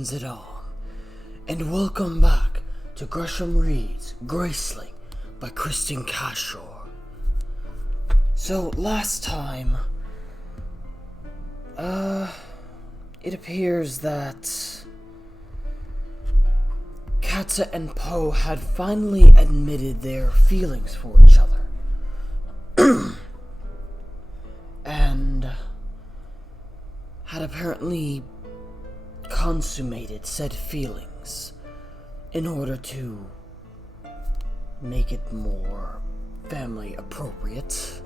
Greetings it all, and welcome back to Gresham Reads Graceling by Kristen Cashore. So last time, it appears that Katza and Poe had finally admitted their feelings for each other. And had apparently consummated said feelings in order to make it more family appropriate.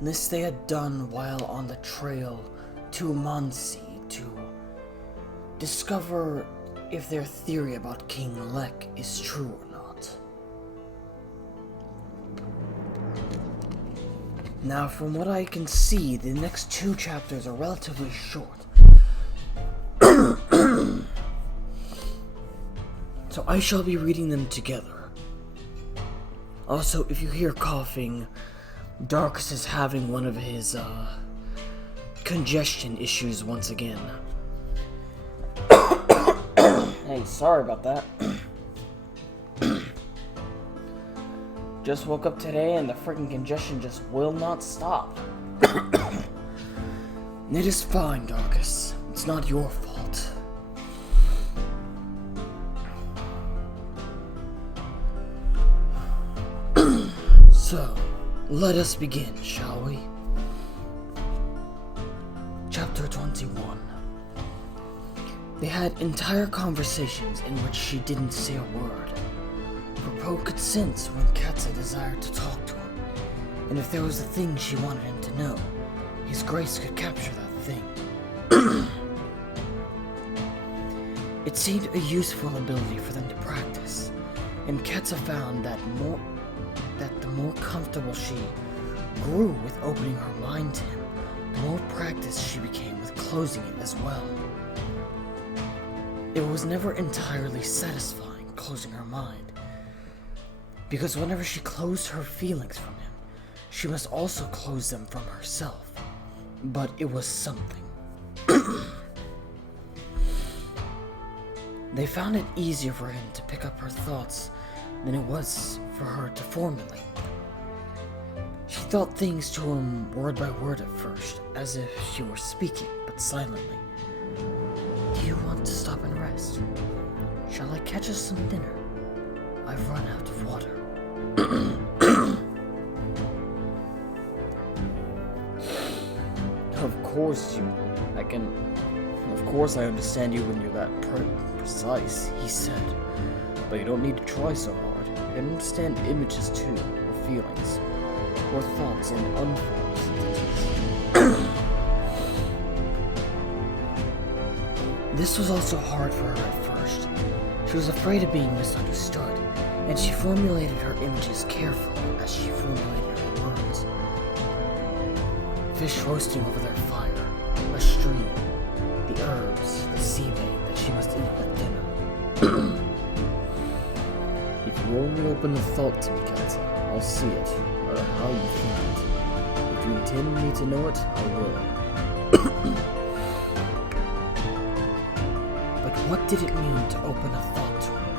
This they had done while on the trail to Monsea to discover if their theory about King Lek is true or not. Now, from what I can see, the next two chapters are relatively short. So I shall be reading them together. Also, if you hear coughing, Darkus is having one of his, congestion issues once again. Hey, sorry about that. Just woke up today and the freaking congestion just will not stop. It is fine, Darkus. It's not your fault. So, let us begin, shall we? Chapter 21. They had entire conversations in which she didn't say a word. For Poe could sense when Katza desired to talk to him, and if there was a thing she wanted him to know, his grace could capture that thing. It seemed a useful ability for them to practice, and Katza found that the more comfortable she grew with opening her mind to him, the more practiced she became with closing it as well. It was never entirely satisfying closing her mind, because whenever she closed her feelings from him, she must also close them from herself. But it was something. They found it easier for him to pick up her thoughts than it was for her to formulate. She thought things to him word by word at first, as if she were speaking, but silently. Do you want to stop and rest? Shall I catch us some dinner? I've run out of water. Of course I understand you when you're that precise, he said. But you don't need to try so hard. You can understand images too, or feelings, or thoughts and unformed sentences. This was also hard for her at first. She was afraid of being misunderstood, and she formulated her images carefully as she formulated her words. Fish roasting over their fire, a stream, the herbs, the seaweed that she must eat with dinner. If you only open the thought to me, Katza, I'll see it, no matter how you think it. If you intend me to know it, I will. But what did it mean to open a thought to him,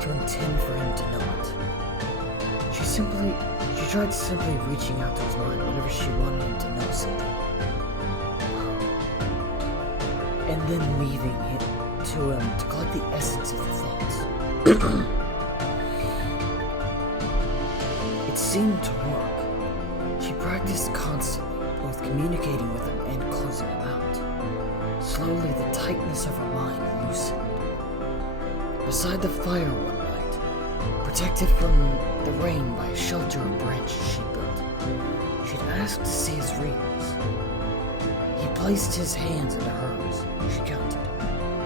to intend for him to know it? She tried simply reaching out to his mind whenever she wanted him to know something. And then leaving it to him to collect the essence of the thoughts. It seemed to work. She practiced constantly, both communicating with him and closing him out. Slowly, the tightness of her mind loosened. Beside the fire one night, protected from the rain by a shelter of branches she built, she'd asked to see his rings. He placed his hands into hers. She counted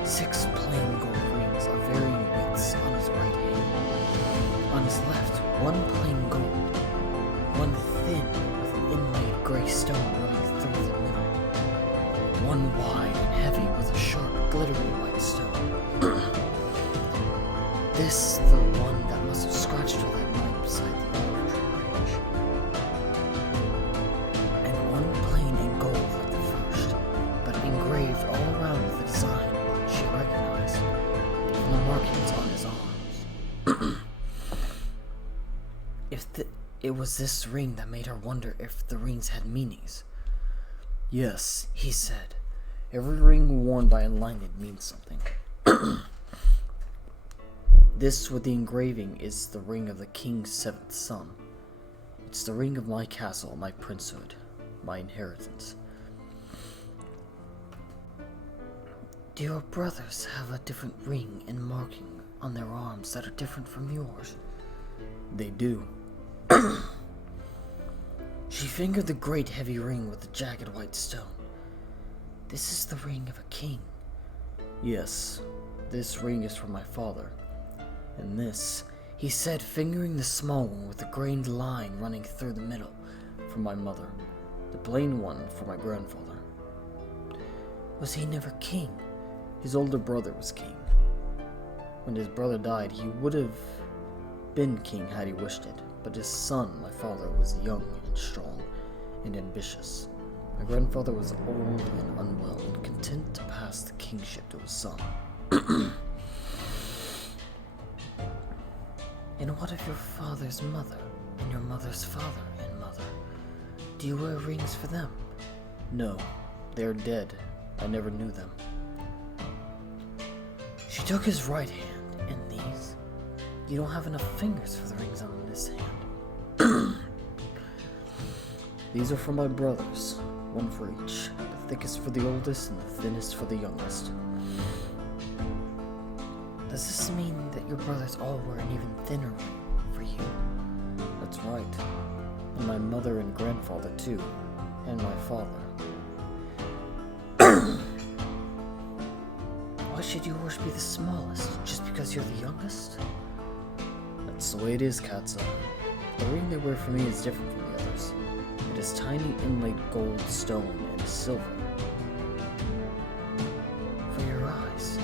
6 plain gold rings of varying widths on his right hand. On his left, 1 plain gold, 1 thin with an inlaid gray stone running through the middle, 1 wide and heavy with a sharp, glittering white stone. This the one that must have scratched her that night beside the orchard range. And 1 plain and gold like the first, but engraved It was this ring that made her wonder if the rings had meanings. Yes, he said. Every ring worn by a Lined means something. This with the engraving is the ring of the king's 7th son. It's the ring of my castle, my princehood, my inheritance. Do your brothers have a different ring and marking on their arms that are different from yours? They do. She fingered the great heavy ring with the jagged white stone. This is the ring of a king. Yes, this ring is for my father. And this, he said, fingering the small one with the grained line running through the middle, for my mother. The plain one for my grandfather. Was he never king? His older brother was king. When his brother died, he would have been king had he wished it, but his son, my father, was young and strong and ambitious. My grandfather was old and unwell and content to pass the kingship to his son. And what of your father's mother and your mother's father and mother? Do you wear rings for them? No, they are dead. I never knew them. She took his right hand, and these? You don't have enough fingers for the rings on this hand. These are for my brothers, one for each. The thickest for the oldest and the thinnest for the youngest. Does this mean that your brothers all wear an even thinner ring for you? That's right. And my mother and grandfather too. And my father. Why should yours be the smallest, just because you're the youngest? That's the way it is, Katza. The ring they wear for me is different from the others. It is tiny inlaid gold, stone, and silver. For your eyes.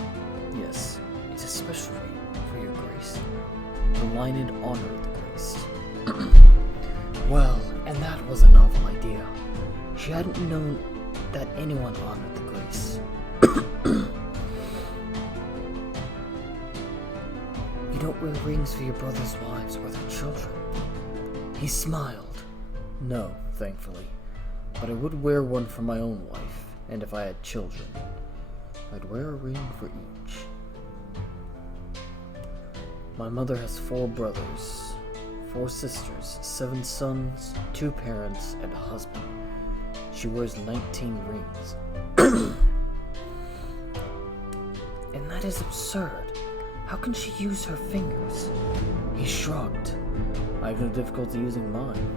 Yes, it's a special ring for your grace. The Lined honor the grace. Well, and that was a novel idea. She hadn't known that anyone honored the grace. You don't wear rings for your brother's wives or their children. He smiled. No, thankfully. But I would wear one for my own wife, and if I had children, I'd wear a ring for each. My mother has 4 brothers, 4 sisters, 7 sons, 2 parents, and a husband. She wears 19 rings. And that is absurd. How can she use her fingers? He shrugged. I have no difficulty using mine.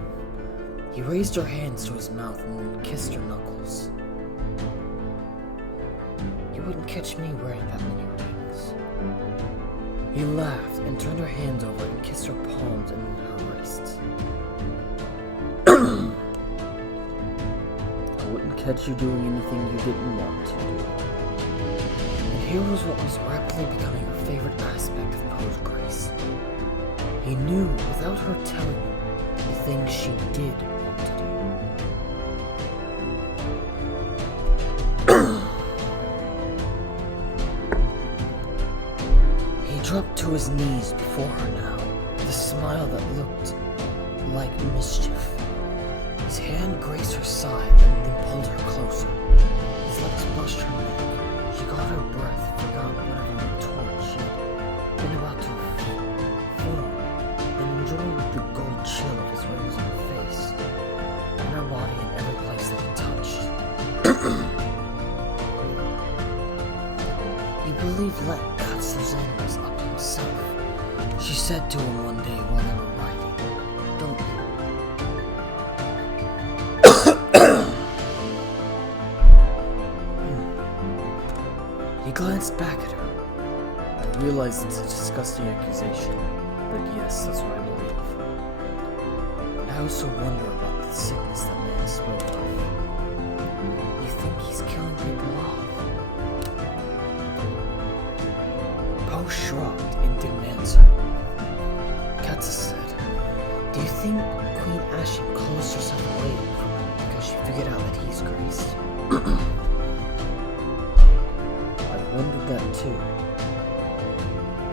He raised her hands to his mouth and then kissed her knuckles. You wouldn't catch me wearing that many rings. He laughed and turned her hands over and kissed her palms and her wrists. I wouldn't catch you doing anything you didn't want to do. And here was what was rapidly becoming her favorite aspect of Poe's grace. He knew, without her telling him, the things she did want to do. He dropped to his knees before her now, with a smile that looked like mischief. His hand grazed her side and then pulled her closer. His lips brushed her neck. She caught her breath, forgot whatever retort she had been about to form, and enjoyed the gold chill of his rings on her face, on her body and every place that he touched. You believe Let cuts those animals up himself, she said to him one day while they were riding, don't you? He glanced back at her. I realize it's a disgusting accusation, but yes, that's what I believe. And I also wonder about the sickness that man spoke of. You think he's killing people off? Poe shrugged and didn't answer. Katza said, do you think Queen Ashe closed herself away from him because she figured out that he's graced? I wondered that too.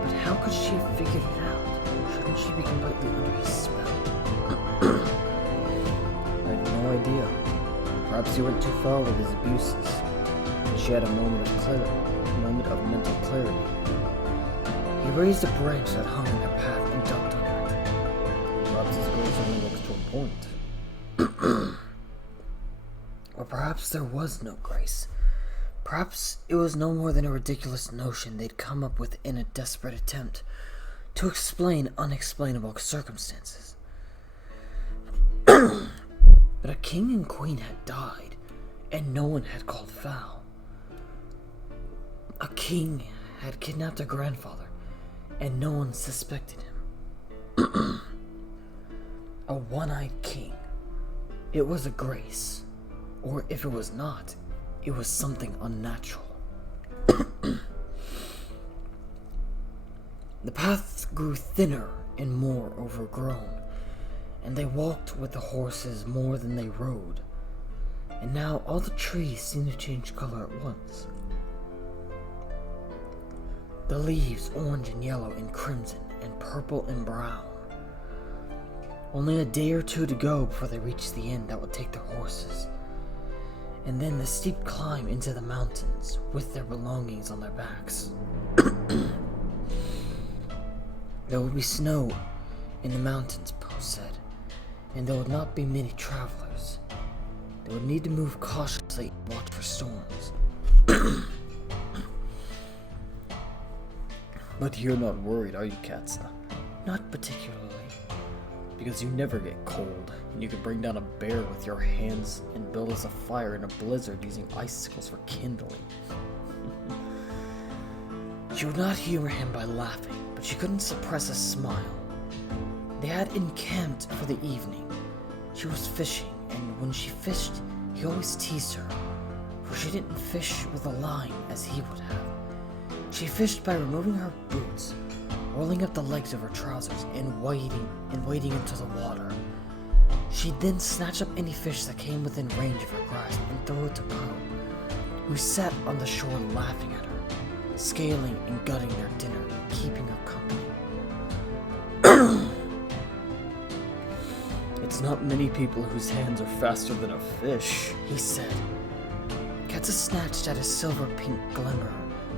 But how could she have figured it out? Shouldn't she be completely under his spell? no idea. Perhaps he went too far with his abuses. She had a moment of mental clarity. He raised a branch that hung in her path and ducked under it. Perhaps his grace only looks to a point. Or perhaps there was no grace. Perhaps it was no more than a ridiculous notion they'd come up with in a desperate attempt to explain unexplainable circumstances. But a king and queen had died, and no one had called foul. A king had kidnapped a grandfather, and no one suspected him. A one-eyed king. It was a grace. Or if it was not, it was something unnatural. The paths grew thinner and more overgrown, and they walked with the horses more than they rode. And now all the trees seemed to change color at once. The leaves orange and yellow and crimson and purple and brown. Only a day or two to go before they reached the inn that would take their horses. And then the steep climb into the mountains with their belongings on their backs. There would be snow in the mountains, Poe said, and there would not be many travelers. They would need to move cautiously and watch for storms. But you're not worried, are you, Katsa? Not particularly. Because you never get cold, and you can bring down a bear with your hands and build us a fire in a blizzard using icicles for kindling. She would not humor him by laughing, but she couldn't suppress a smile. They had encamped for the evening. She was fishing, and when she fished, he always teased her, for she didn't fish with a line as he would have. She fished by removing her boots, rolling up the legs of her trousers, and wading into the water. She'd then snatch up any fish that came within range of her grasp and throw it to Poe, who sat on the shore laughing at her, scaling and gutting their dinner, keeping her company. It's not many people whose hands are faster than a fish, he said. Katsa snatched at a silver-pink glimmer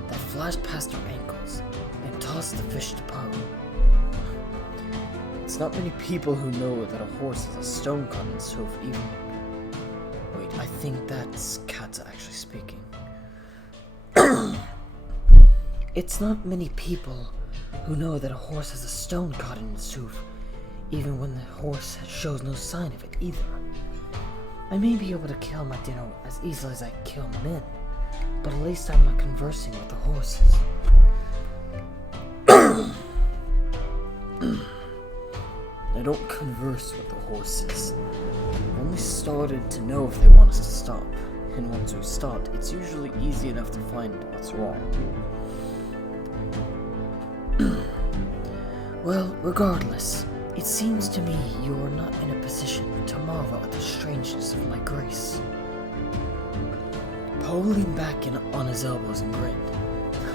that flashed past her ankles and tossed the fish to Poe. It's not many people who know that a horse is a stone cut in his hoof even. Wait, I think that's Katsa actually speaking. It's not many people who know that a horse has a stone caught in its hoof, even when the horse shows no sign of it either. I may be able to kill my dinner as easily as I kill men, but at least I'm not conversing with the horses. I don't converse with the horses. I've only started to know if they want us to stop, and once we stopped, it's usually easy enough to find what's wrong. Well, regardless, it seems to me you are not in a position to marvel at the strangeness of my grace. Poe leaned back on his elbows and grinned.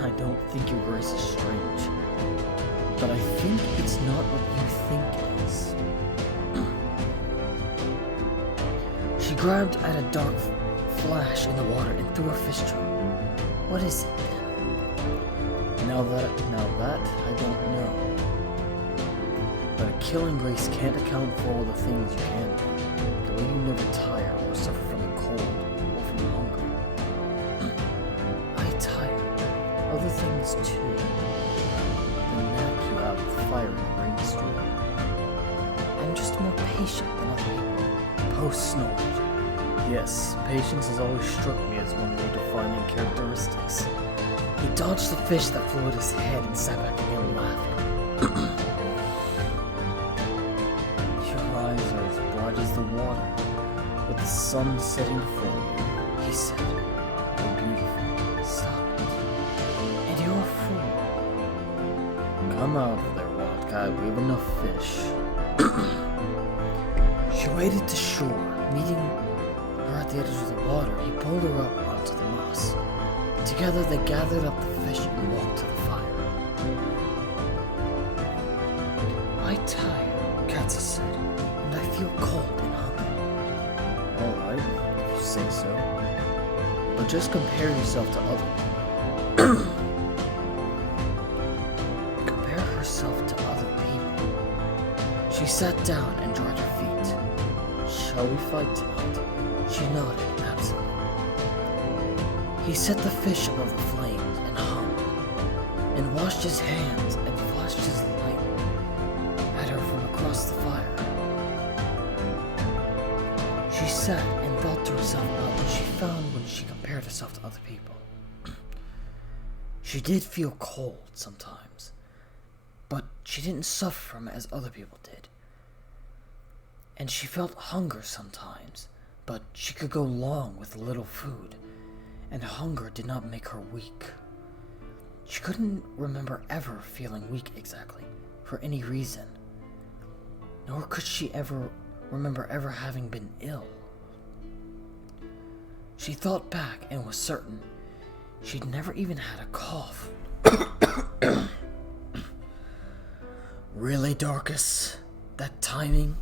I don't think your grace is strange, but I think it's not what you think it is. She grabbed at a dark flash in the water and threw her fish to him. What is it then? Now that I don't know. But a killing grace can't account for all the things you can do. The way you never tire or suffer from the cold or from hunger. I tire. Other things too. The knack you have with fire and rainstorm. I'm just more patient than other people. Poe snorted. Yes, patience has always struck me as one of your defining characteristics. He dodged the fish that flew at his head and sat back again laughing. Your eyes are as bright as the water, with the sun setting before you, he said. You're beautiful. Stop it. And you're a fool. Come out of there, Wildcat. We have enough fish. She waded to shore. Meeting her at the edge of the water, he pulled her up onto the moss. Together they gathered up the fish and walked to the fire. I tire, Katsa said, and I feel cold and hungry. say so, but just compare yourself to other people. Compare herself to other people. She sat down and dried her feet. Shall we fight tonight? She nodded absently. He set the fish above the flames and hummed, and washed his hands and flashed his light at her from across the fire. She sat and thought to herself about what she found when she compared herself to other people. She did feel cold sometimes, but she didn't suffer from it as other people did. And she felt hunger sometimes, but she could go long with little food, and hunger did not make her weak. She couldn't remember ever feeling weak exactly, for any reason, nor could she ever remember ever having been ill. She thought back and was certain she'd never even had a cough. Really, Dorcas? That timing?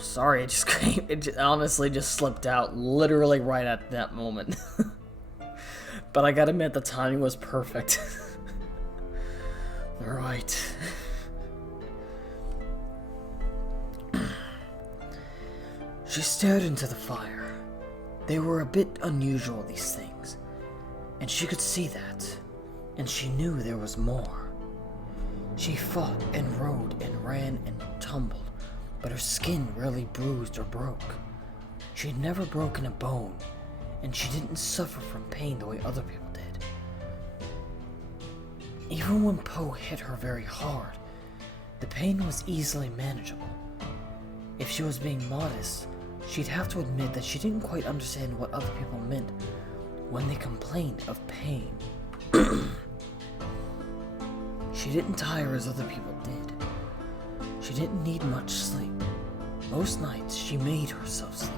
Sorry, it honestly just slipped out literally right at that moment. But I gotta admit, the timing was perfect. Alright. She stared into the fire. They were a bit unusual, these things, and she could see that, and she knew there was more. She fought and rode and ran and tumbled, but her skin rarely bruised or broke. She had never broken a bone, and she didn't suffer from pain the way other people did. Even when Poe hit her very hard, the pain was easily manageable. If she was being modest, she'd have to admit that she didn't quite understand what other people meant when they complained of pain. She didn't tire as other people did. She didn't need much sleep. Most nights she made herself sleep,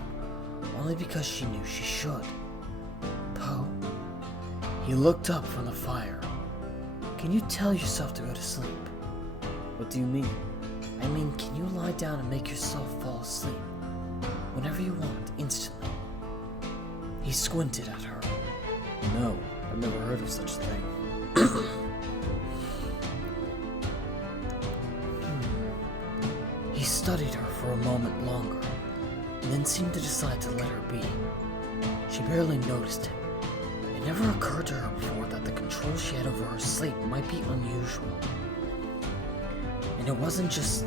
only because she knew she should. Poe, he looked up from the fire. Can you tell yourself to go to sleep? What do you mean? I mean, can you lie down and make yourself fall asleep? Whenever you want, instantly. He squinted at her. No, I've never heard of such a thing. He studied her for a moment longer, and then seemed to decide to let her be. She barely noticed him. It never occurred to her before that the control she had over her sleep might be unusual. And it wasn't just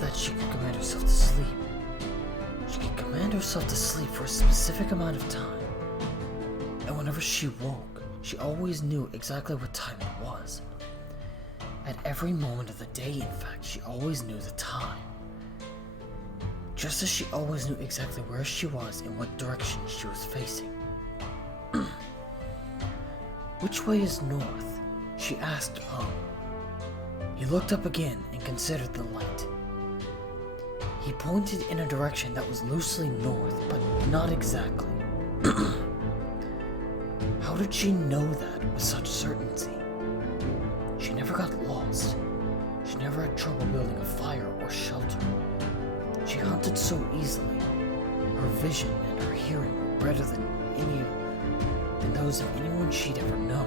that she could command herself to sleep. She could command herself to sleep for a specific amount of time. And whenever she woke, she always knew exactly what time it was. At every moment of the day, in fact, she always knew the time. Just as she always knew exactly where she was and what direction she was facing. Which way is north? She asked Poe. He looked up again and considered the light. He pointed in a direction that was loosely north, but not exactly. How did she know that with such certainty? She never got lost. She never had trouble building a fire or shelter. She hunted so easily. Her vision and her hearing were better than those of anyone she'd ever known.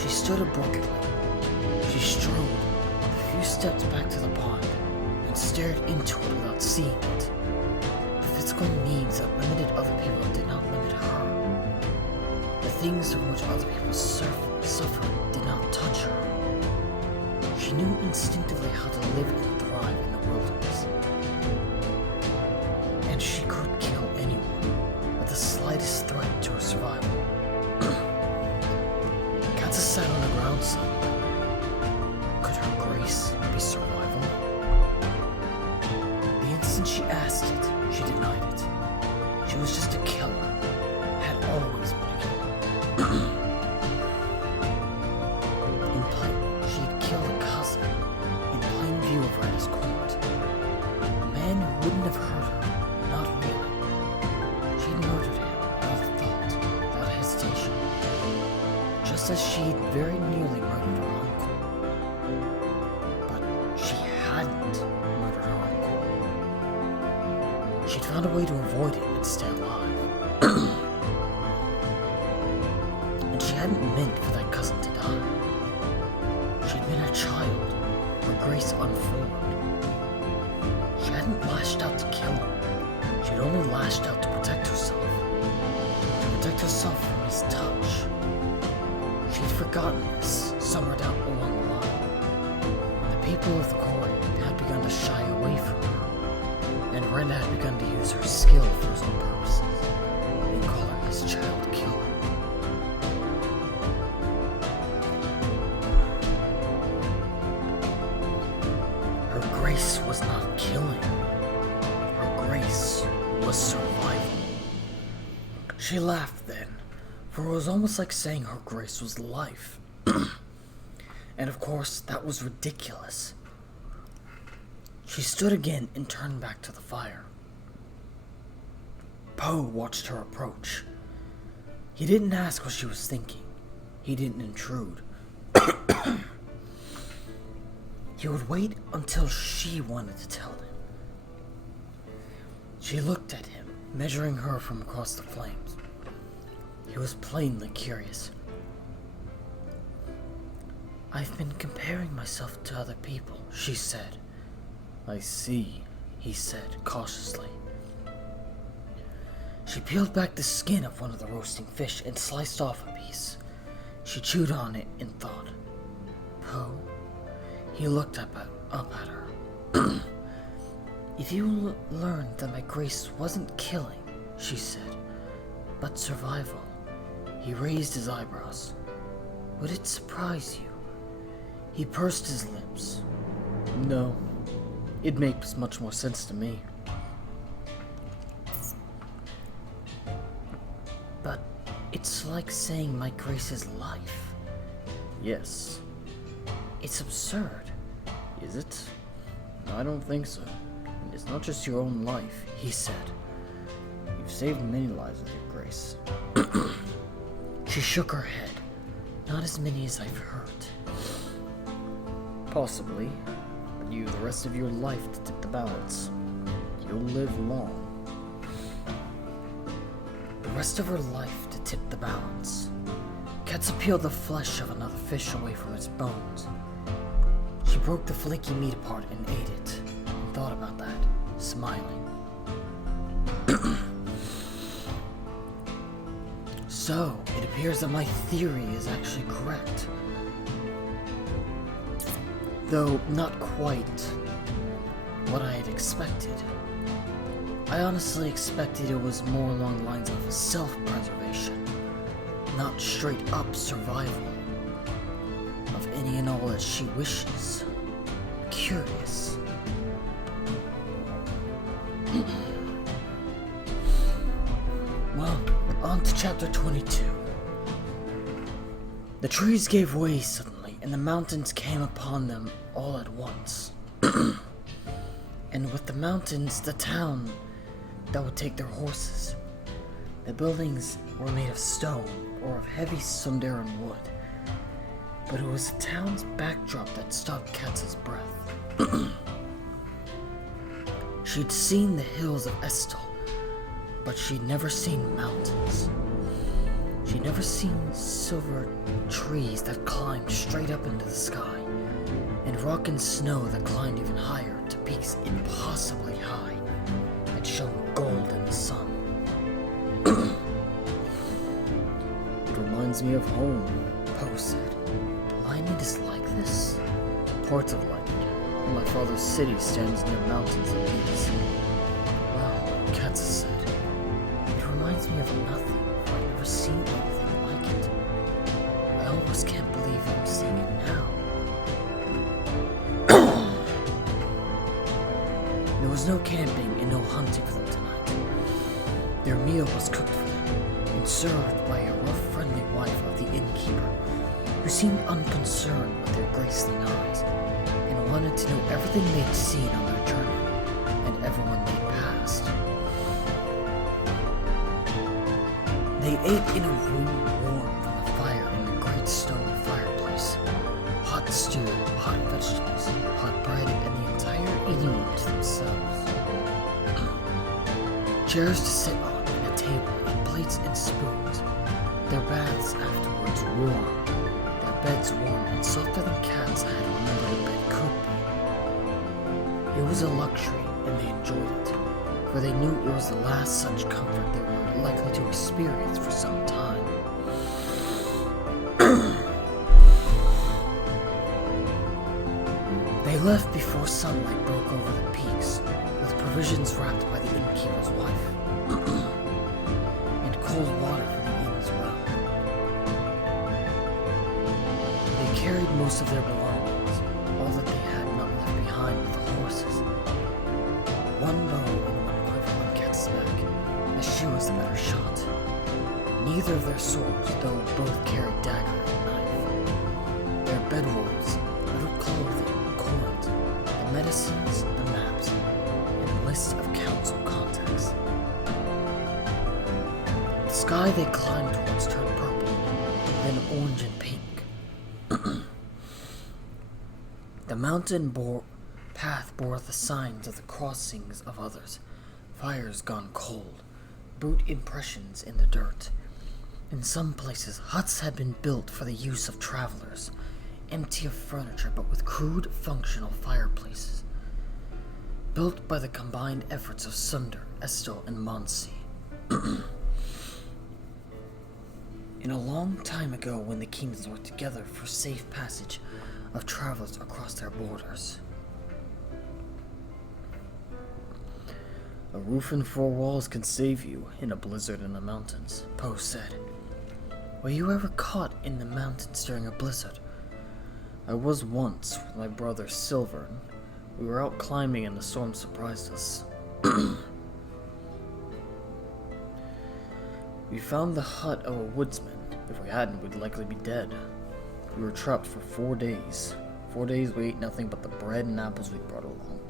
She stood abruptly. She strode a few steps back to the pond and stared into it without seeing it. The physical needs that limited other people did not limit her. The things from which other people suffered did not touch her. She knew instinctively how to live and thrive in the wilderness. And she could kill anyone with the slightest threat to her survival. Katza sat on the ground son. Could her grace be survival? The instant she asked it, she denied it. She was just a killer. Had always been a killer. She had killed a cousin in plain view of her at his court. A man who wouldn't have hurt her, not really. She had murdered him without thought, without hesitation. Just as she had very nearly murdered her uncle. But she hadn't. she'd found a way to avoid it and stay alive. And she hadn't meant for that cousin to die. She'd been a child, her grace unformed. She hadn't lashed out to kill him. She'd only lashed out to protect herself. To protect herself from his touch. She'd forgotten this somewhere down along the line. The people of the court had begun to shy away from her, and Ren had begun to use her skill for his own purposes, and call her his child killer. Her grace was not killing. Her grace was survival. She laughed then, for it was almost like saying her grace was life. And of course, that was ridiculous. She stood again and turned back to the fire. Poe watched her approach. He didn't ask what she was thinking. He didn't intrude. He would wait until she wanted to tell him. She looked at him, measuring her from across the flames. He was plainly curious. "I've been comparing myself to other people," she said. "I see," he said cautiously. She peeled back the skin of one of the roasting fish and sliced off a piece. She chewed on it and thought. Poe? He looked up at her. "If you learned that my grace wasn't killing," she said, "but survival." He raised his eyebrows. "Would it surprise you?" He pursed his lips. "No, it makes much more sense to me." "But it's like saying my grace is life." "Yes." "It's absurd." "Is it? I don't think so. And it's not just your own life," he said. "You've saved many lives with your grace." She shook her head. "Not as many as I've hurt." "Possibly, but you the rest of your life to tip the balance. You'll live long." The rest of her life to tip the balance. Katza peeled the flesh of another fish away from its bones. She broke the flaky meat apart and ate it, and thought about that, smiling. So, it appears that my theory is actually correct. Though not quite what I had expected. I honestly expected it was more along the lines of self-preservation, not straight up survival of any and all that she wishes. Curious. Well, on to chapter 22. The trees gave way suddenly, and the mountains came upon them all at once. And with the mountains, the town that would take their horses. The buildings were made of stone or of heavy Sunder and wood. But it was the town's backdrop that stopped Katza's breath. She'd seen the hills of Estel, but she'd never seen mountains. She'd never seen silver trees that climbed straight up into the sky, and rock and snow that climbed even higher to peaks impossibly high that shone gold in the sun. It reminds me of home, Poe said. Lyman is like this? Parts of Lyman. My father's city stands near mountains like these. Well, Katza said, it reminds me of nothing. I've never seen anything like it. I almost can't believe I'm seeing it now. There was no camping and no hunting for them tonight. Their meal was cooked for them and served by a rough, friendly wife of the innkeeper, who seemed unconcerned with their Graceling eyes and wanted to know everything they'd seen on their journey and everyone they'd passed. They ate in a room warm from the fire in the great stone fireplace. Hot stew, hot vegetables, hot bread, and the entire eating room to themselves. chairs to sit on, and a table, and plates and spoons. Their baths afterwards warm, their beds warm and softer than cats had remembered a bed could be. It was a luxury, and they enjoyed it, for they knew it was the last such comfort they were likely to experience for some time. They left before sunlight broke over the peaks, with provisions wrapped by the innkeeper's wife, and cold water for the inn's well. They carried most of their belongings, all that they had not left behind with the horses. One bow and one quiver on Cat's back, as she was the better shot. Neither of their swords, though both carried dagger and knife. Their bedrolls, little clothing, coins, the medicines, the maps, and a list of council contacts. The sky they climbed towards turned purple, then orange and pink. The mountain path bore the signs of the crossings of others, fires gone cold, boot impressions in the dirt. In some places, huts had been built for the use of travelers, empty of furniture but with crude, functional fireplaces, built by the combined efforts of Sunder, and Monsea. In a long time ago, when the kings worked together for safe passage of travelers across their borders. A roof and 4 walls can save you in a blizzard in the mountains, Poe said. Were you ever caught in the mountains during a blizzard? I was once with my brother Silver. We were out climbing and the storm surprised us. We found the hut of a woodsman. If we hadn't, we'd likely be dead. We were trapped for 4 days. 4 days we ate nothing but the bread and apples we brought along,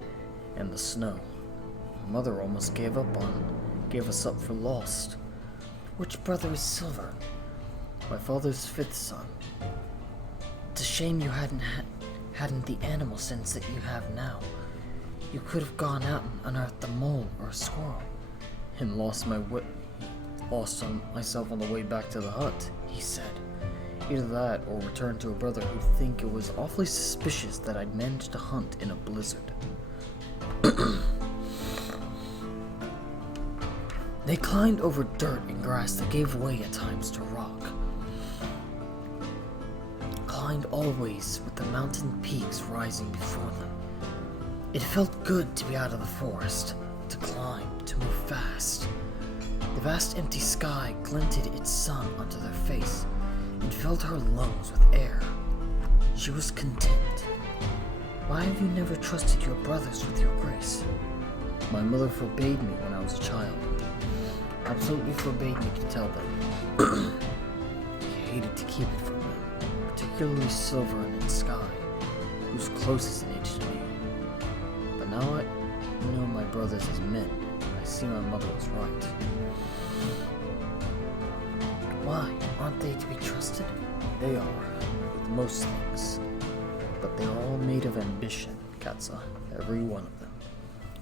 and the snow. My mother almost gave us up for lost. Which brother is Silver? My father's 5th son. It's a shame you hadn't the animal sense that you have now. You could have gone out and unearthed a mole or a squirrel, and lost myself on the way back to the hut, he said. Either that, or return to a brother who'd think it was awfully suspicious that I'd managed to hunt in a blizzard. They climbed over dirt and grass that gave way at times to rock. Climbed always with the mountain peaks rising before them. It felt good to be out of the forest, to climb, to move fast. The vast empty sky glinted its sun onto their face and filled her lungs with air. She was content. Why have you never trusted your brothers with your grace? My mother forbade me when I was a child. Absolutely forbade me to tell them. I hated to keep it from them, particularly Silver and Sky, who's closest in age to me. But now I know my brothers as men, and I see my mother was right. Why? Aren't they to be trusted? They are, with most things. But they are all made of ambition, Katsa, every one of them,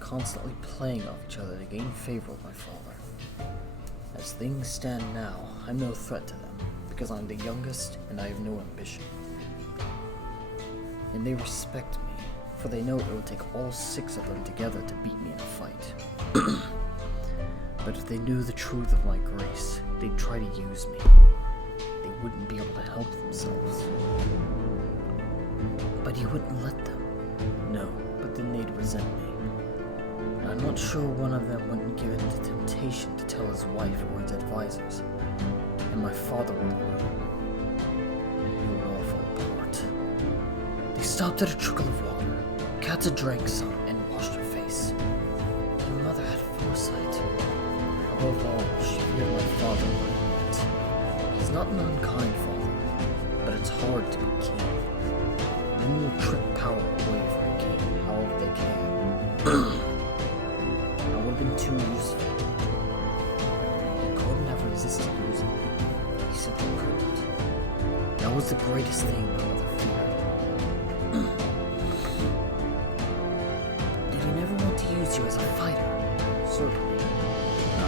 constantly playing off each other to gain favor with my father. As things stand now, I'm no threat to them, because I'm the youngest and I have no ambition. And they respect me, for they know it will take all 6 of them together to beat me in a fight. But if they knew the truth of my grace, they'd try to use me. They wouldn't be able to help themselves. But you wouldn't let them. No, but then they'd resent me. And I'm not sure one of them wouldn't give in to temptation to tell his wife or his advisors. And my father would learn. It would all fall apart. They stopped at a trickle of water. Katza drank some and washed her face. Your mother had foresight. Above all, she feared my father would admit. He's not an unkind father, but it's hard to be king. Men will trick power away from a king, however they can. I would have been too useful. He couldn't have resisted using me. He simply couldn't. That was the greatest thing my mother feared. Did he never want to use you as a fighter? Certainly.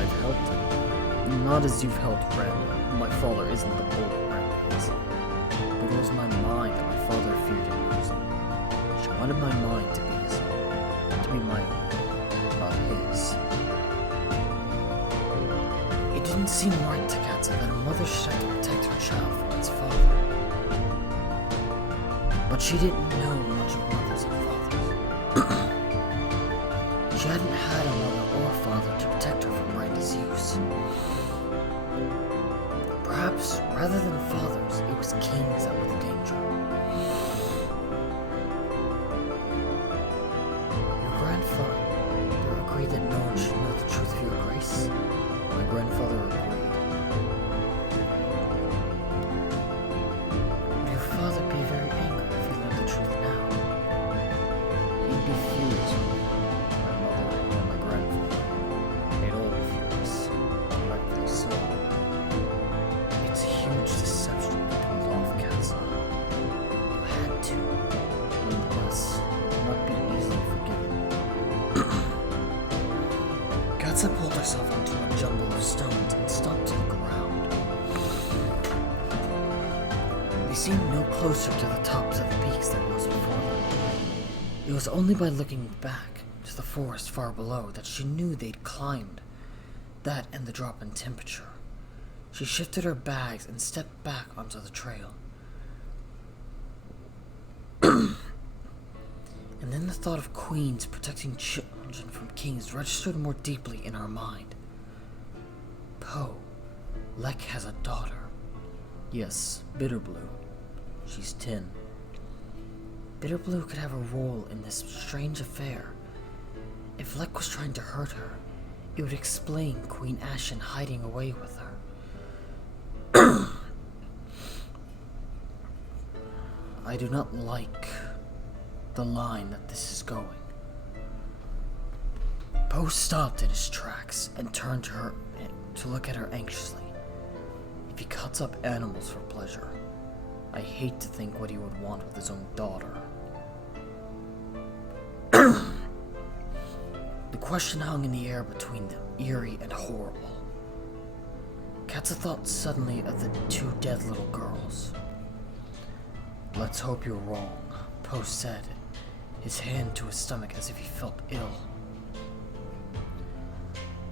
I've helped him. Not as you've helped Randall. My father isn't the bully Randall is. But it was my mind that my father feared him losing. She wanted my mind to be his own. To be my own, not his. It didn't seem right to Katza that a mother should have to protect her child from its father. But she didn't know much of mothers and fathers. She hadn't had a mother or father to protect her from Randy's use. Perhaps, rather than fathers, it was kings that were the danger. Your grandfather agreed that no one should know the truth of your grace. My grandfather agreed. Would your father be very angry if he learned the truth now? He'd be furious with me, my mother, and my grandfather. They'd all be furious, rightfully so. It's a huge deception to pull off, Katza. You had to. Nonetheless, not be easily forgiven. Katza pulled herself into a jumble of stones and stomped to the ground. They seemed no closer to the tops of the peaks that rose before them. It was only by looking back to the forest far below that she knew they'd climbed. That and the drop in temperature. She shifted her bags and stepped back onto the trail. And then the thought of queens protecting children from kings registered more deeply in her mind. Poe, Lek has a daughter. Yes, Bitterblue. She's 10. Bitterblue could have a role in this strange affair. If Lek was trying to hurt her, it would explain Queen Ashen hiding away with her. I do not like the line that this is going. Poe stopped in his tracks and turned to her to look at her anxiously. If he cuts up animals for pleasure, I hate to think what he would want with his own daughter. The question hung in the air between them, eerie and horrible. Katza thought suddenly of the two dead little girls. Let's hope you're wrong, Poe said, his hand to his stomach as if he felt ill.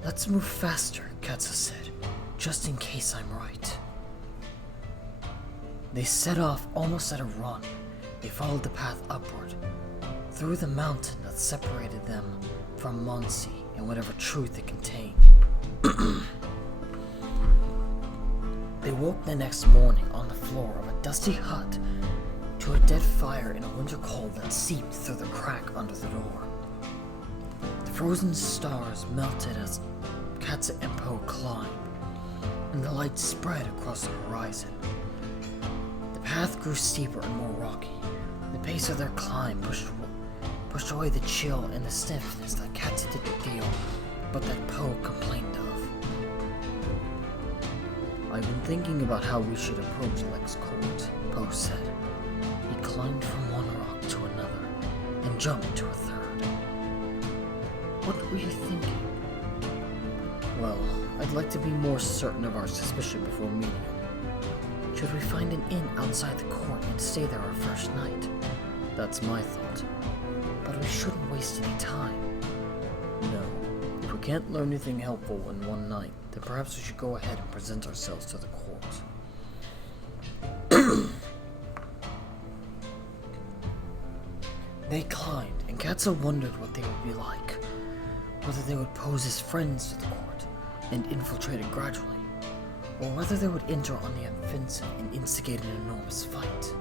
Let's move faster, Katza said, just in case I'm right. They set off almost at a run. They followed the path upward, through the mountain that separated them from Monsea and whatever truth it contained. They woke the next morning on the floor of a dusty hut to a dead fire in a winter cold that seeped through the crack under the door. The frozen stars melted as Katza and Poe climbed, and the light spread across the horizon. The path grew steeper and more rocky. The pace of their climb pushed away the chill and the stiffness that Katza didn't feel, but that Poe complained of. I've been thinking about how we should approach Lek's court, Poe said. He climbed from one rock to another, and jumped to a third. What were you thinking? Well, I'd like to be more certain of our suspicion before meeting him. Should we find an inn outside the court and stay there our first night? That's my thought. But we shouldn't waste any time. No. If we can't learn anything helpful in one night, then perhaps we should go ahead and present ourselves to the court. They climbed, and Katza wondered what they would be like. Whether they would pose as friends to the court and infiltrate it gradually, or whether they would enter on the offensive and instigate an enormous fight.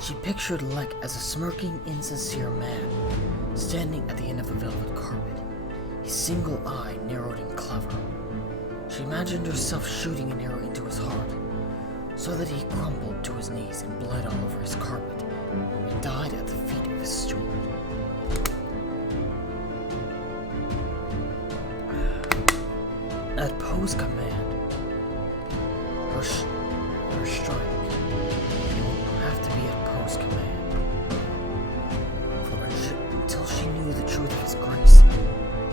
She pictured Lek as a smirking, insincere man, standing at the end of a velvet carpet, his single eye narrowed and clever. She imagined herself shooting an arrow into his heart, so that he crumpled to his knees and bled all over his carpet, and died at the feet of his steward. At Poe's command, her strike, it would have to be at Poe's command. For until she knew the truth of his grace,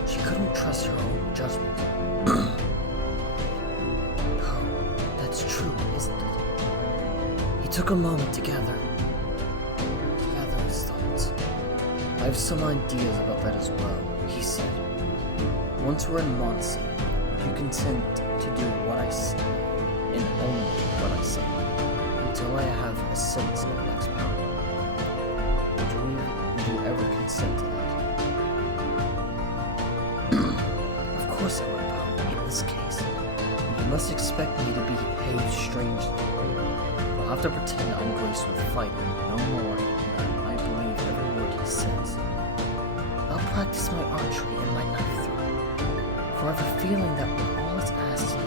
she couldn't trust her own judgment. took a moment to gather his thoughts. I have some ideas about that as well, he said. Once we're in Monsea, would you consent to do what I say, and only what I say, until I have a sense of Lex power? Would you ever consent to that? Of course I would, Poe. In this case, you must expect me to behave strangely. I'll have to pretend I'm graced with fighting, no more than I believe every word he says. I'll practice my archery and my knife throw, for I have a feeling that when all is asked of me,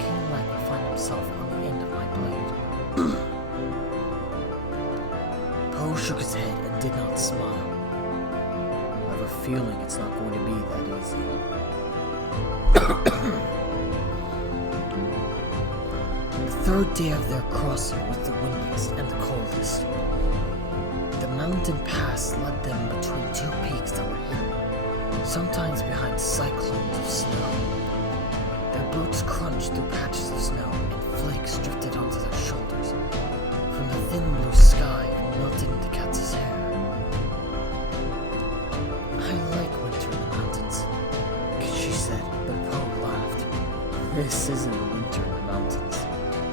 King Light will find himself on the end of my blade. Poe shook his head and did not smile. I have a feeling it's not going to be that easy. The third day of their crossing was the windiest and the coldest. The mountain pass led them between two peaks that were hidden, sometimes behind cyclones of snow. Their boots crunched through patches of snow, and flakes drifted onto their shoulders from the thin blue sky and melted into Katz's hair. I like winter in the mountains, she said, but Poe laughed. This isn't winter in the mountains.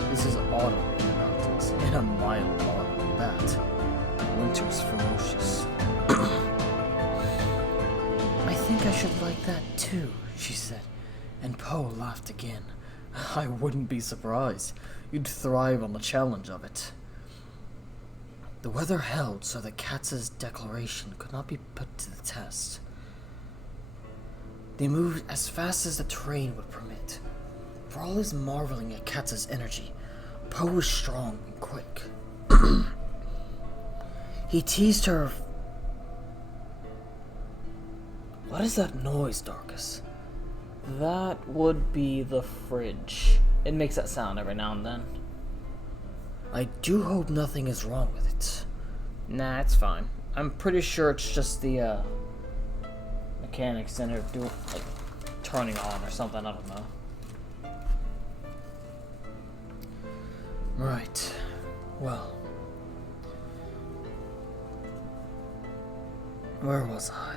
This is autumn in the mountains, and a mild autumn at that. Winter's ferocious. I think I should like that too, she said, and Poe laughed again. I wouldn't be surprised. You'd thrive on the challenge of it. The weather held so that Katz's declaration could not be put to the test. They moved as fast as the terrain would permit. For all his marveling at Katz's energy, Poe was strong and quick. He teased her. What is that noise, Darkus? That would be the fridge. It makes that sound every now and then. I do hope nothing is wrong with it. Nah, it's fine. I'm pretty sure it's just the mechanics in there doing, like, turning on or something. I don't know. Right. Well. Where was I?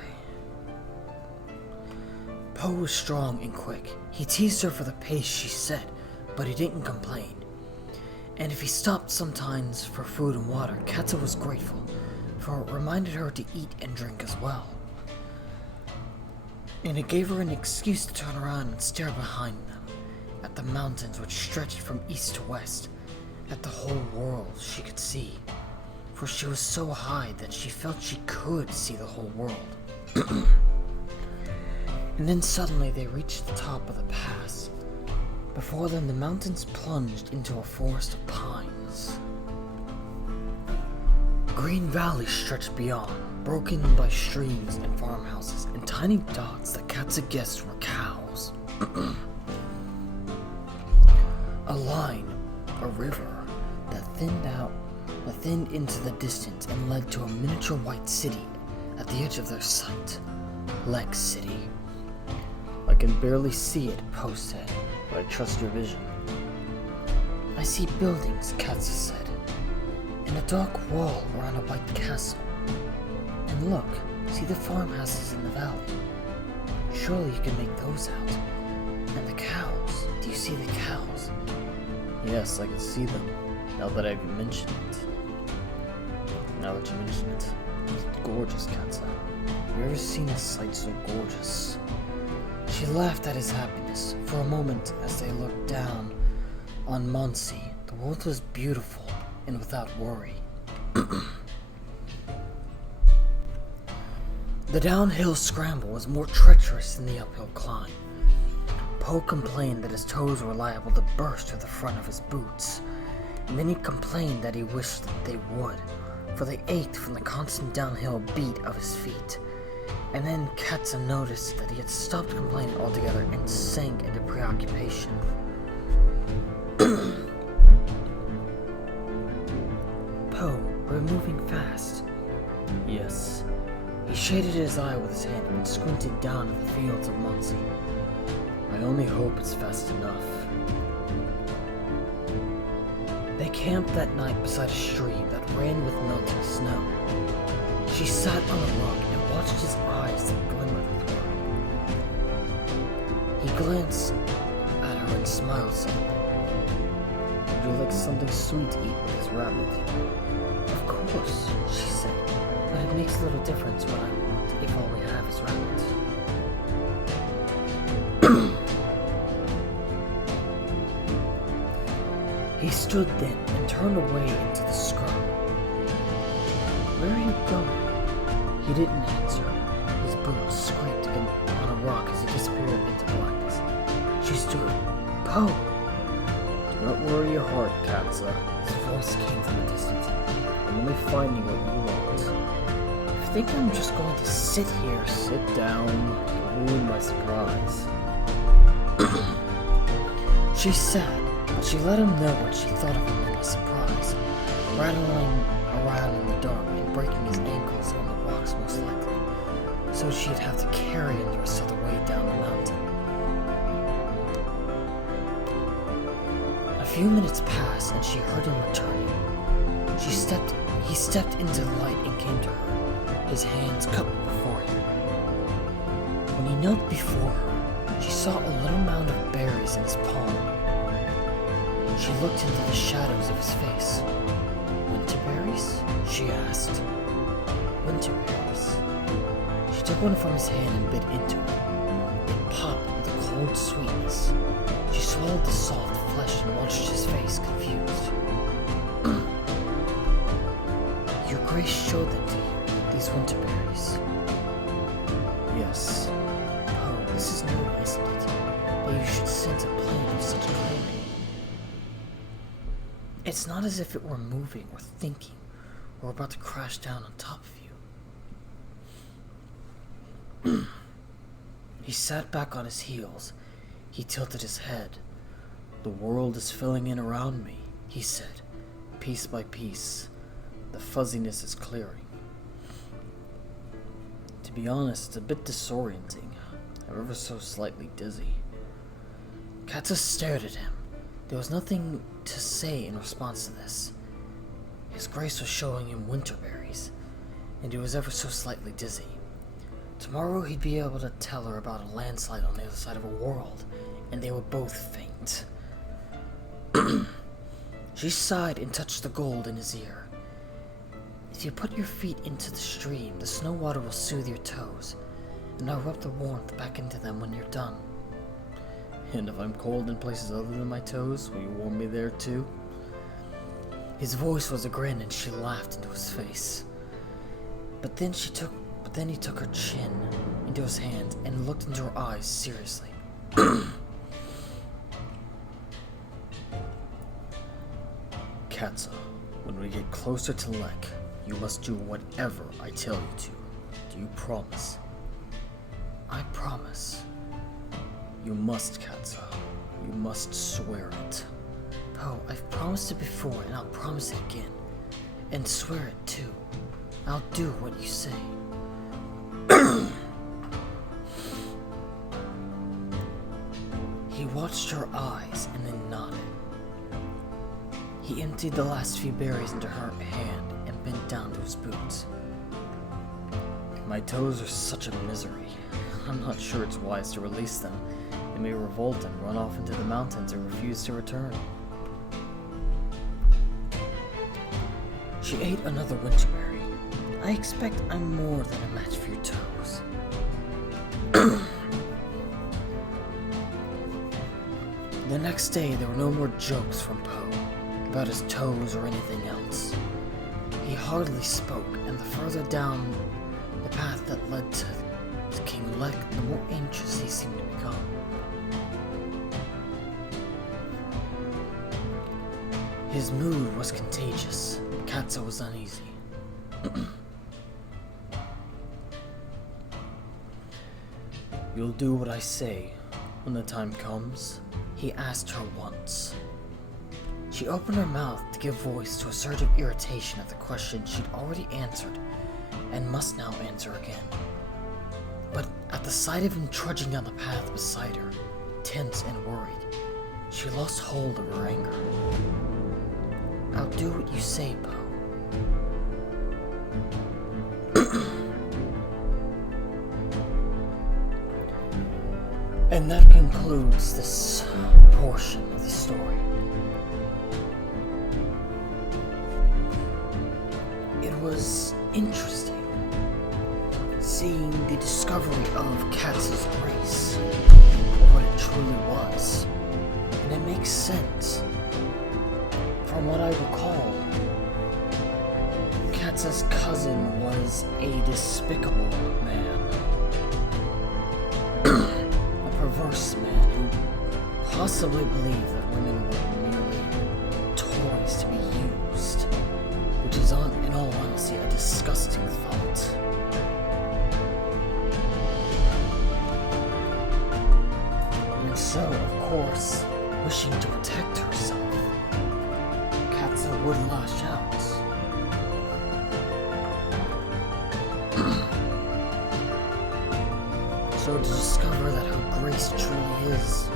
Poe was strong and quick. He teased her for the pace she set, but he didn't complain. And if he stopped sometimes for food and water, Katza was grateful, for it reminded her to eat and drink as well. And it gave her an excuse to turn around and stare behind them, at the mountains which stretched from east to west, at the whole world she could see, for she was so high that she felt she could see the whole world. And then suddenly they reached the top of the pass. Before them, the mountains plunged into a forest of pines. Green valleys stretched beyond, broken by streams and farmhouses, and tiny dots that Katza guessed were cows. A line, a river, that thinned into the distance and led to a miniature white city at the edge of their sight. Lex City. I can barely see it, Poe said, but I trust your vision. I see buildings, Katza said, and a dark wall around a white castle. And look, see the farmhouses in the valley. Surely you can make those out. And the cows. Do you see the cows? Yes, I can see them, now that I've mentioned it. Now that you mention it. It's gorgeous, Katza. Have you ever seen a sight so gorgeous? She laughed at his happiness. For a moment, as they looked down on Monsea, the world was beautiful and without worry. The downhill scramble was more treacherous than the uphill climb. Poe complained that his toes were liable to burst through the front of his boots, and then he complained that he wished that they would, for they ached from the constant downhill beat of his feet. And then Katza noticed that he had stopped complaining altogether and sank into preoccupation. Poe, we're moving fast. Yes. He shaded his eye with his hand and squinted down at the fields of Monsea. I only hope it's fast enough. They camped that night beside a stream that ran with melting snow. She sat on a rock and watched his eyes that glimmered with worry. He glanced at her and smiled suddenly. Would you like something sweet to eat with this rabbit? Of course, she said, but it makes little difference what I want if all we have is rabbit. He stood then and turned away into the scrub. Where are you going? He didn't answer. His boots scraped on a rock as he disappeared into blackness. She stood. Poe! Do not worry your heart, Katza. His voice came from a distance. I'm only finding what you want. I think I'm just going to sit here. Sit down. You'll ruin my surprise. She sat, but she let him know what she thought of him in a surprise, rattling around in the dark and breaking his ankles on the rocks most likely, so she'd have to carry him the rest of the way down the mountain. A few minutes passed and she heard him returning. He stepped into the light and came to her, his hands cupped before him. When he knelt before her, she saw a little mound of berries in his palm. She looked into the shadows of his face. Winter berries? She asked. Winter berries. She took one from his hand and bit into it. It popped with a cold sweetness. She swallowed the soft flesh and watched his face, confused. Your Grace showed them to you, these winter berries. Yes. Oh, this is new, isn't it? That you should sense a planet of such clarity. It's not as if it were moving or thinking or about to crash down on top of you. He sat back on his heels. He tilted his head. The world is filling in around me, he said, piece by piece. The fuzziness is clearing. To be honest, it's a bit disorienting. I'm ever so slightly dizzy. Katza stared at him. There was nothing to say in response to this. His Grace was showing him winter berries, and he was ever so slightly dizzy. Tomorrow he'd be able to tell her about a landslide on the other side of a world, and they would both faint. She sighed and touched the gold in his ear. If you put your feet into the stream, the snow water will soothe your toes, and I'll rub the warmth back into them when you're done. And if I'm cold in places other than my toes, will you warm me there too? His voice was a grin and she laughed into his face. But then he took her chin into his hand and looked into her eyes seriously. Katza, when we get closer to Lek, you must do whatever I tell you to. Do you promise? I promise. You must, Katza. You must swear it. Oh, I've promised it before, and I'll promise it again. And swear it, too. I'll do what you say. He watched her eyes and then nodded. He emptied the last few berries into her hand and bent down to his boots. My toes are such a misery. I'm not sure it's wise to release them. They may revolt and run off into the mountains and refuse to return. She ate another winterberry. I expect I'm more than a match for your toes. The next day, there were no more jokes from Poe about his toes or anything else. He hardly spoke, and the further down the path that led to King Lek, the more anxious he seemed to become. His mood was contagious. Katza was uneasy. You'll do what I say when the time comes? He asked her once. She opened her mouth to give voice to a surge of irritation at the question she'd already answered and must now answer again. But at the sight of him trudging down the path beside her, tense and worried, she lost hold of her anger. I'll do what you say, Bo. And that concludes this portion of the story. It was interesting seeing the discovery of Katz's grace, or what it truly was. And it makes sense. From what I recall, Katz's cousin was a despicable man. A perverse man who possibly believed that women were merely toys to be used, which is, in all honesty, a disgusting thought. And so, of course, wishing to protect herself, Katza would lash out. So to discover that her grace truly is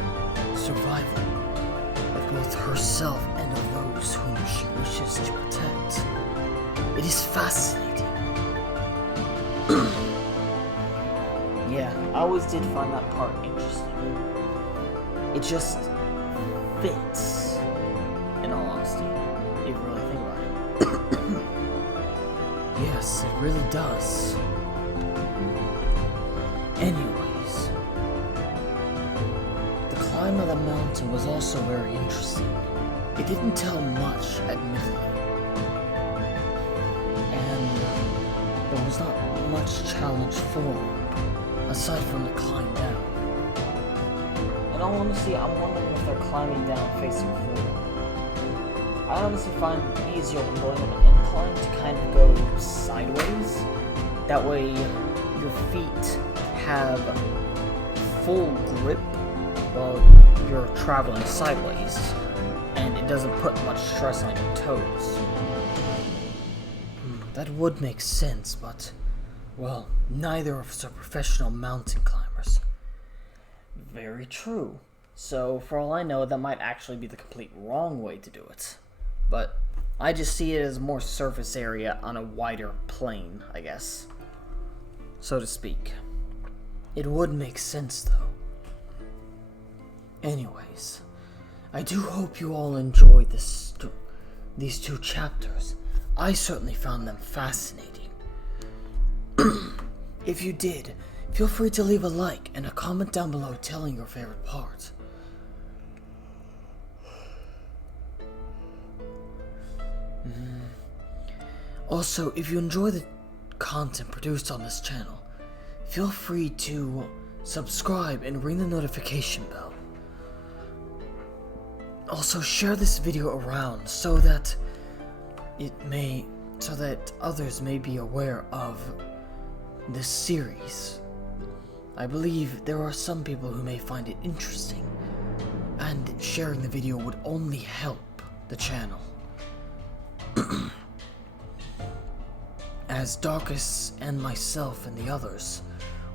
survival of both herself and of those whom she wishes to protect, it is fascinating. Yeah, I always did find that part interesting. It just fits, in all honesty, if you really think about it. Yes, it really does. Anyways, the climb of the mountain was also very interesting. It didn't tell much, admittedly, and there was not much challenge for them, aside from the climb down. In all honesty, I'm wondering if they're climbing down facing forward. I honestly find it easier when going on an incline to kind of go sideways. That way, your feet have full grip while you're traveling sideways, and it doesn't put much stress on your toes. That would make sense, but, well, neither of us are professional mountain climbers. Very true. So, for all I know, that might actually be the complete wrong way to do it. But I just see it as more surface area on a wider plane, I guess, so to speak. It would make sense, though. Anyways, I do hope you all enjoyed these two chapters. I certainly found them fascinating. If you did, feel free to leave a like and a comment down below telling your favorite part. Also, if you enjoy the content produced on this channel, feel free to subscribe and ring the notification bell. Also, share this video around so that others may be aware of this series. I believe there are some people who may find it interesting, and sharing the video would only help the channel. As Darkus and myself and the others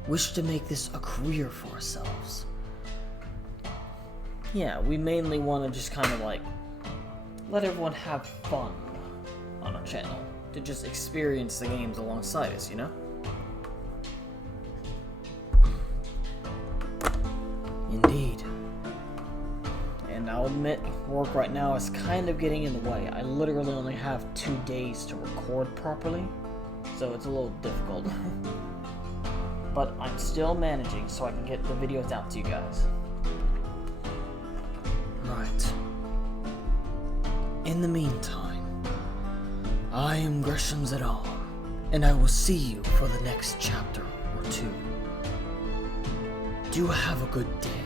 wish to make this a career for ourselves. Yeah, we mainly want to just kind of like let everyone have fun on our channel, to just experience the games alongside us, you know? Indeed. And I'll admit, work right now is kind of getting in the way. I literally only have 2 days to record properly, so it's a little difficult. But I'm still managing so I can get the videos out to you guys. Right. In the meantime, I am Gresham's et al., and I will see you for the next chapter or 2. Do have a good day.